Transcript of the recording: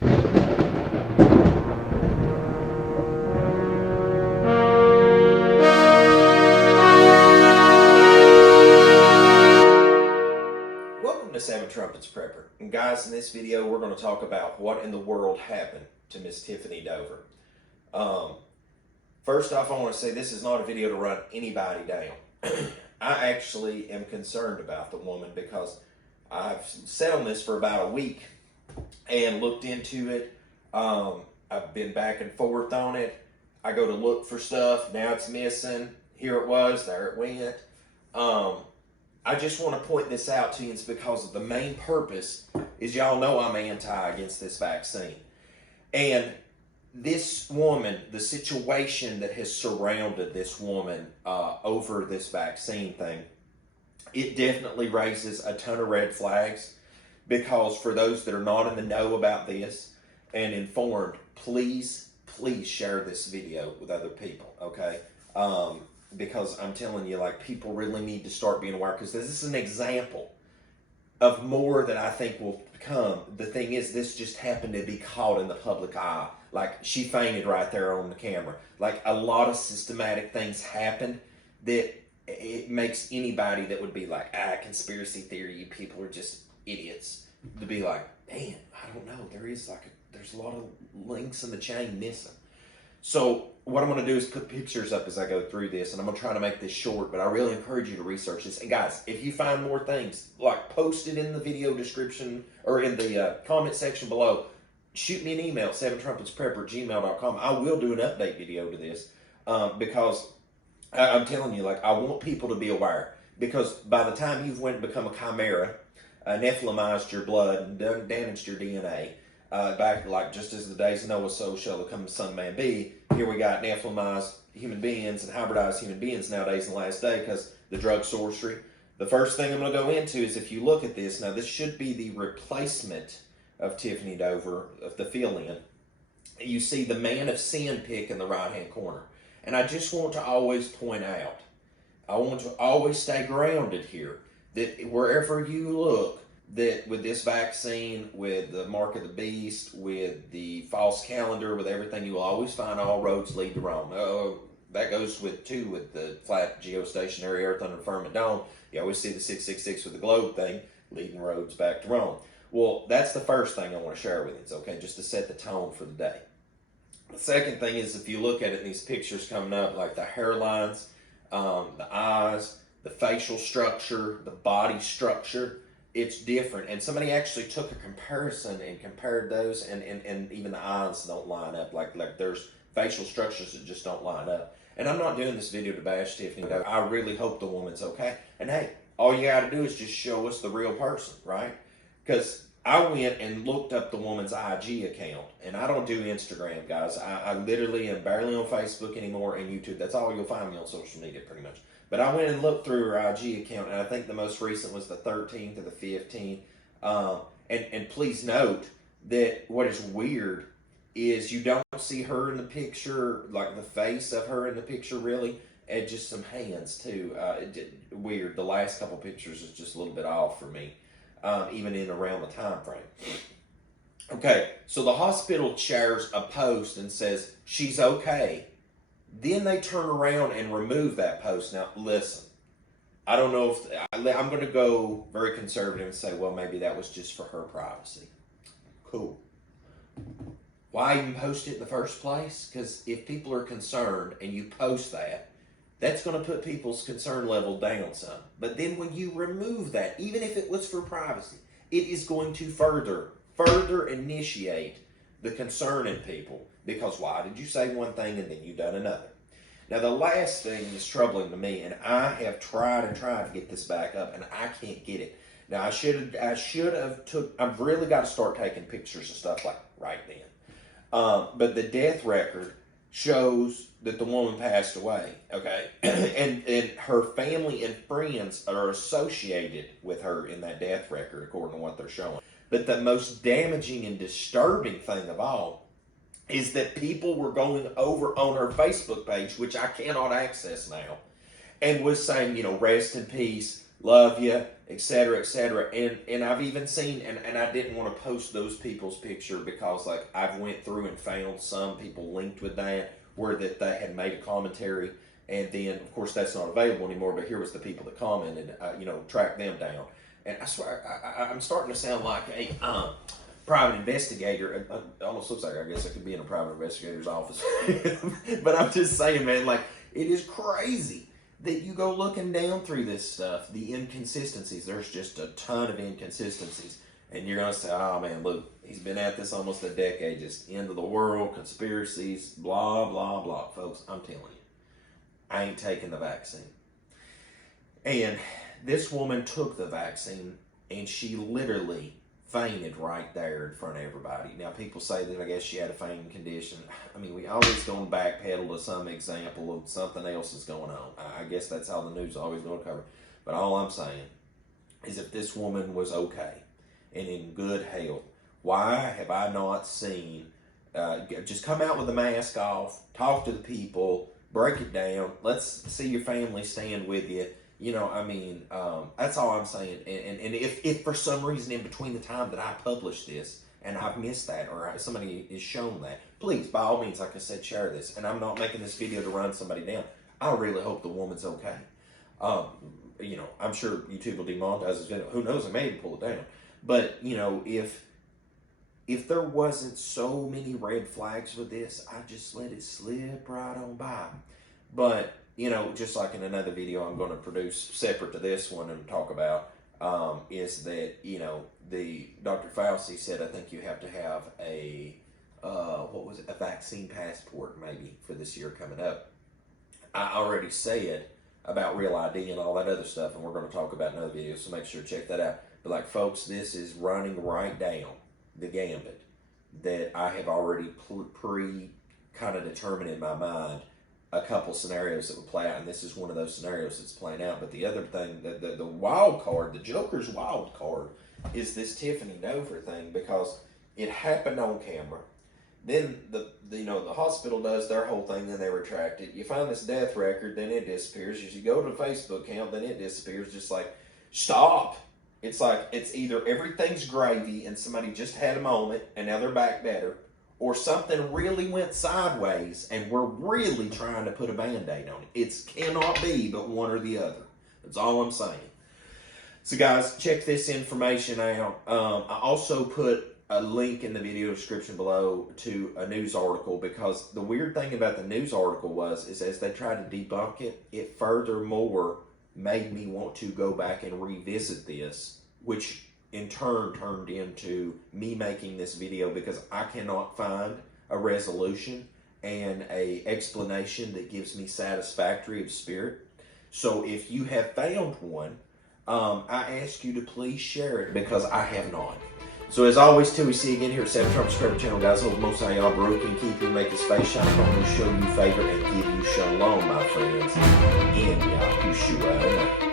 Welcome to Seven Trumpets Prepper. And guys, in this video, we're going to talk about what in the world happened to Miss Tiffany Dover. First off, I want to say this is not a video to run anybody down. I actually am concerned about the woman because I've sat on this for about a week and looked into it. I've been back and forth on it. I go to look for stuff. Now it's missing. Here it was. There it went. I just want to point this out to you. It's because the main purpose is y'all know I'm anti against this vaccine. And this woman, the situation that has surrounded this woman over this vaccine thing, it definitely raises a ton of red flags, because for those that are not in the know about this and informed, please share this video with other people, okay? Because I'm telling you, like, people really need to start being aware, because this is an example of more that I think will come. The thing is, this just happened to be caught in the public eye. Like, she fainted right there on the camera. Like, a lot of systematic things happened that it makes anybody that would be like, conspiracy theory, you people are just idiots, to be like, man, I don't know, there's a lot of links in the chain missing. So what I'm going to do is put pictures up as I go through this, and I'm going to try to make this short, but I really encourage you to research this. And guys, if you find more things, like, post it in the video description or in the comment section below. Shoot me an email, 7trumpetsprepper@gmail.com. I will do an update video to this because I'm telling you, like, I want people to be aware. Because by the time you've went and become a chimera, nephilimized your blood, and damaged your DNA, back, like, just as the days of Noah, so shall the coming Son of Man be. Here we got nephilimized human beings and hybridized human beings nowadays in the last day because the drug sorcery. The first thing I'm going to go into is, if you look at this, now this should be the replacement of Tiffany Dover, of the fill-in. You see the Man of Sin pic in the right-hand corner. And I just want to always point out, I want to always stay grounded here, that wherever you look, that with this vaccine, with the mark of the beast, with the false calendar, with everything, you will always find all roads lead to Rome. That goes with the flat geostationary earth under the firmament dome. You always see the 666 with the globe thing, leading roads back to Rome. Well, that's the first thing I want to share with you, okay, just to set the tone for the day. The second thing is, if you look at it in these pictures coming up, like the hairlines, the eyes, the facial structure, the body structure, it's different. And somebody actually took a comparison and compared those, and even the eyes don't line up. Like there's facial structures that just don't line up. And I'm not doing this video to bash Tiffany. I really hope the woman's okay. And hey, all you got to do is just show us the real person, right? Because I went and looked up the woman's IG account, and I don't do Instagram, guys. I literally am barely on Facebook anymore, and YouTube. That's all you'll find me on social media, pretty much. But I went and looked through her IG account, and I think the most recent was the 13th or the 15th. And please note that what is weird is you don't see her in the picture, like the face of her in the picture, really, and just some hands, too. Weird. The last couple pictures is just a little bit off for me. Even in around the time frame. Okay, so the hospital shares a post and says she's okay. Then they turn around and remove that post. Now, listen, I don't know if I'm going to go very conservative and say, well, maybe that was just for her privacy. Cool. Why even post it in the first place? Because if people are concerned and you post that, that's going to put people's concern level down some. But then when you remove that, even if it was for privacy, it is going to further initiate the concern in people. Because why did you say one thing and then you done another? Now, the last thing is troubling to me, and I have tried to get this back up, and I can't get it. Now, I've really got to start taking pictures of stuff like right then. But the death record shows that the woman passed away, okay? and her family and friends are associated with her in that death record, according to what they're showing. But the most damaging and disturbing thing of all is that people were going over on her Facebook page, which I cannot access now, and was saying, rest in peace, love you, etc., etc. And I've even seen, and I didn't want to post those people's picture because like I've went through and found some people linked with that where that they had made a commentary, and then of course that's not available anymore. But here was the people that commented, track them down. And I swear I'm starting to sound like a private investigator. It almost looks like I guess I could be in a private investigator's office. But I'm just saying, man, like it is crazy that you go looking down through this stuff, the inconsistencies. There's just a ton of inconsistencies. And you're going to say, oh man, look, he's been at this almost a decade, just end of the world, conspiracies, blah, blah, blah. Folks, I'm telling you, I ain't taking the vaccine. And this woman took the vaccine and she literally fainted right there in front of everybody. Now, people say that I guess she had a fainting condition. I mean, we always going to backpedal to some example of something else is going on. I guess that's how the news is always going to cover. But all I'm saying is if this woman was okay and in good health, why have I not seen, just come out with the mask off, talk to the people, break it down, let's see your family stand with you. That's all I'm saying. And if for some reason in between the time that I publish this and I've missed that or somebody is shown that, please, by all means, like I said, share this. And I'm not making this video to run somebody down. I really hope the woman's okay. I'm sure YouTube will demonetize this video. Who knows? I may even pull it down. But, if there wasn't so many red flags with this, I just let it slip right on by. But, just like in another video I'm going to produce separate to this one and talk about, is that, the Dr. Fauci said, I think you have to have a vaccine passport maybe for this year coming up. I already said about Real ID and all that other stuff, and we're going to talk about in another video, so make sure to check that out. But like, folks, this is running right down the gambit that I have already kind of determined in my mind a couple scenarios that would play out, and this is one of those scenarios that's playing out. But the other thing, the wild card, the Joker's wild card, is this Tiffany Dover thing, because it happened on camera. Then the hospital does their whole thing, then they retract it. You find this death record, then it disappears. As you go to the Facebook account, then it disappears. Just like, stop. It's like, it's either everything's gravy and somebody just had a moment and now they're back better, or something really went sideways and we're really trying to put a Band-Aid on it. It cannot be but one or the other. That's all I'm saying. So guys, check this information out. I also put a link in the video description below to a news article, because the weird thing about the news article is as they tried to debunk it, it furthermore made me want to go back and revisit this, which in turn turned into me making this video, because I cannot find a resolution and a explanation that gives me satisfactory of spirit. So if you have found one, I ask you to please share it, because I have not. So as always, till we see you again here at Savage Trump Subscriber Channel, guys, hope most of y'all broke and keep you, make his face shine upon you, show you favor, and give you shalom, my friends, in Yahushua.